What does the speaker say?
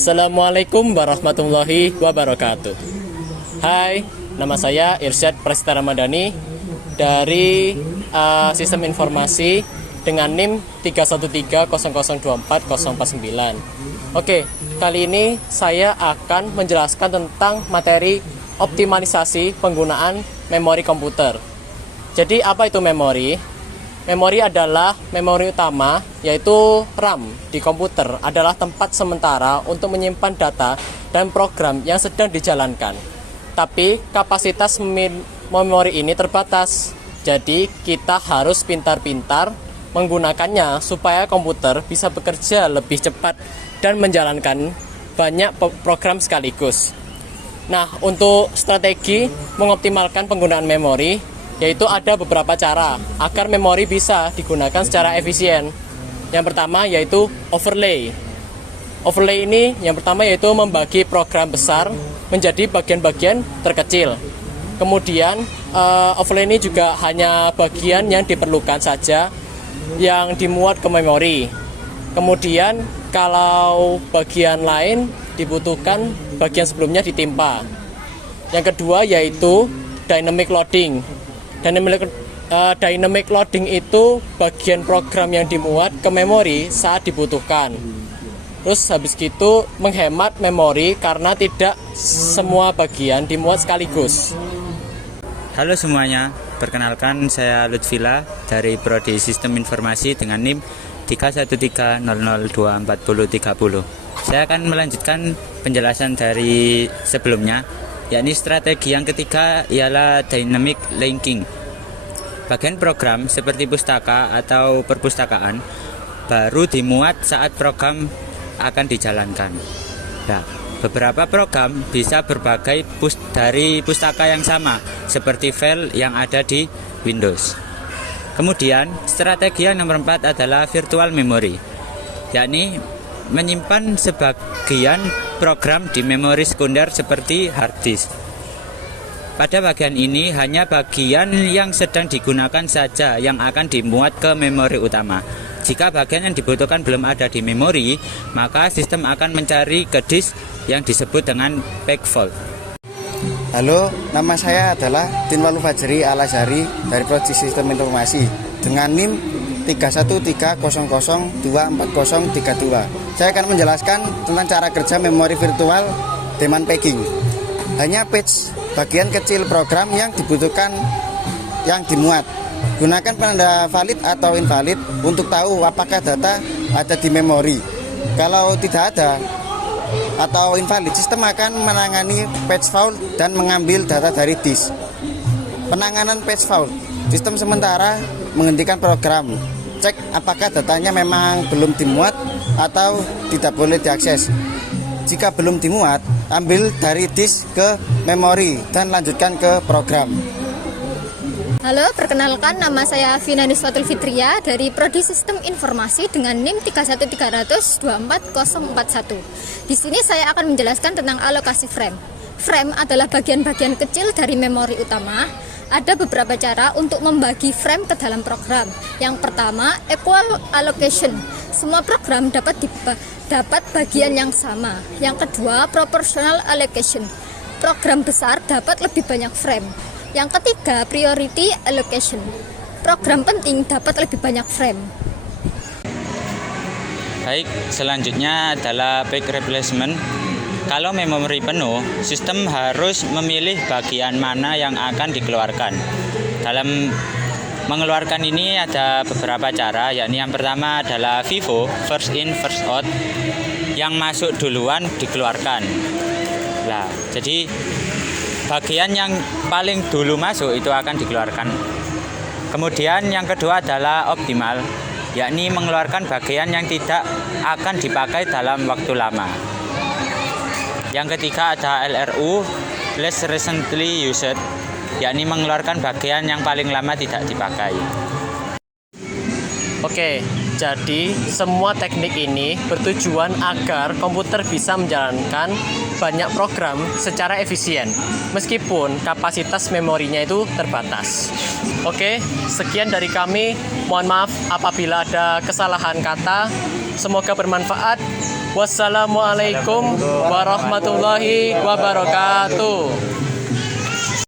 Assalamualaikum warahmatullahi wabarakatuh. Hai, nama saya Irsyad Prasita Ramadhani dari Sistem Informasi dengan NIM 313002449. Oke, kali ini saya akan menjelaskan tentang materi optimalisasi penggunaan memori komputer. Jadi apa itu memori? Memori adalah memori utama, yaitu RAM di komputer adalah tempat sementara untuk menyimpan data dan program yang sedang dijalankan. Tapi kapasitas memori ini terbatas, jadi kita harus pintar-pintar menggunakannya supaya komputer bisa bekerja lebih cepat dan menjalankan banyak program sekaligus. Nah, untuk strategi mengoptimalkan penggunaan memori, yaitu ada beberapa cara agar memori bisa digunakan secara efisien. Yang pertama yaitu overlay. Overlay ini yang pertama yaitu membagi program besar menjadi bagian-bagian terkecil. Kemudian overlay ini juga hanya bagian yang diperlukan saja yang dimuat ke memori. Kemudian kalau bagian lain dibutuhkan, bagian sebelumnya ditimpa. Yang kedua yaitu dynamic loading. Dynamic loading itu bagian program yang dimuat ke memori saat dibutuhkan. Terus habis itu menghemat memori karena tidak semua bagian dimuat sekaligus. Halo semuanya, perkenalkan saya Lutfila dari Prodi Sistem Informasi dengan NIM 31300244030. Saya akan melanjutkan penjelasan dari sebelumnya, yakni strategi yang ketiga ialah dynamic linking. Bagian program seperti pustaka atau perpustakaan baru dimuat saat program akan dijalankan. Nah, beberapa program bisa berbagai dari pustaka yang sama seperti file yang ada di Windows. Kemudian strategi yang nomor 4 adalah virtual memory, yakni menyimpan sebagian program di memori sekunder seperti hard disk. Pada bagian ini hanya bagian yang sedang digunakan saja yang akan dimuat ke memori utama. Jika bagian yang dibutuhkan belum ada di memori, maka sistem akan mencari ke disk yang disebut dengan backfold. Halo, nama saya adalah Tinwalu Fajri Al-Azhari dari Prodi Sistem Informasi dengan NIM 31300244032. Saya akan menjelaskan tentang cara kerja memori virtual demand pegging. Hanya patch bagian kecil program yang dibutuhkan yang dimuat. Gunakan penanda valid atau invalid untuk tahu apakah data ada di memori. Kalau tidak ada atau invalid, sistem akan menangani patch fault dan mengambil data dari disk. Penanganan patch fault, sistem sementara menghentikan program. Cek apakah datanya memang belum dimuat atau tidak boleh diakses. Jika belum dimuat, ambil dari disk ke memori dan lanjutkan ke program. Halo, perkenalkan nama saya Vina Niswatul Fitria dari Prodi Sistem Informasi dengan NIM 31300244041. Di sini saya akan menjelaskan tentang alokasi frame. Frame adalah bagian-bagian kecil dari memori utama. Ada beberapa cara untuk membagi frame ke dalam program. Yang pertama, equal allocation. Semua program dapat bagian yang sama. Yang kedua, proportional allocation. Program besar dapat lebih banyak frame. Yang ketiga, priority allocation. Program penting dapat lebih banyak frame. Baik, selanjutnya adalah back replacement. Kalau memori penuh, sistem harus memilih bagian mana yang akan dikeluarkan. Dalam mengeluarkan ini ada beberapa cara, yakni yang pertama adalah FIFO, first in first out. Yang masuk duluan dikeluarkan. Nah, jadi bagian yang paling dulu masuk itu akan dikeluarkan. Kemudian yang kedua adalah optimal, yakni mengeluarkan bagian yang tidak akan dipakai dalam waktu lama. Yang ketiga ada LRU, less recently used, yakni mengeluarkan bagian yang paling lama tidak dipakai. Oke, jadi semua teknik ini bertujuan agar komputer bisa menjalankan banyak program secara efisien, meskipun kapasitas memorinya itu terbatas. Oke, sekian dari kami. Mohon maaf apabila ada kesalahan kata. Semoga bermanfaat. Wassalamualaikum warahmatullahi wabarakatuh.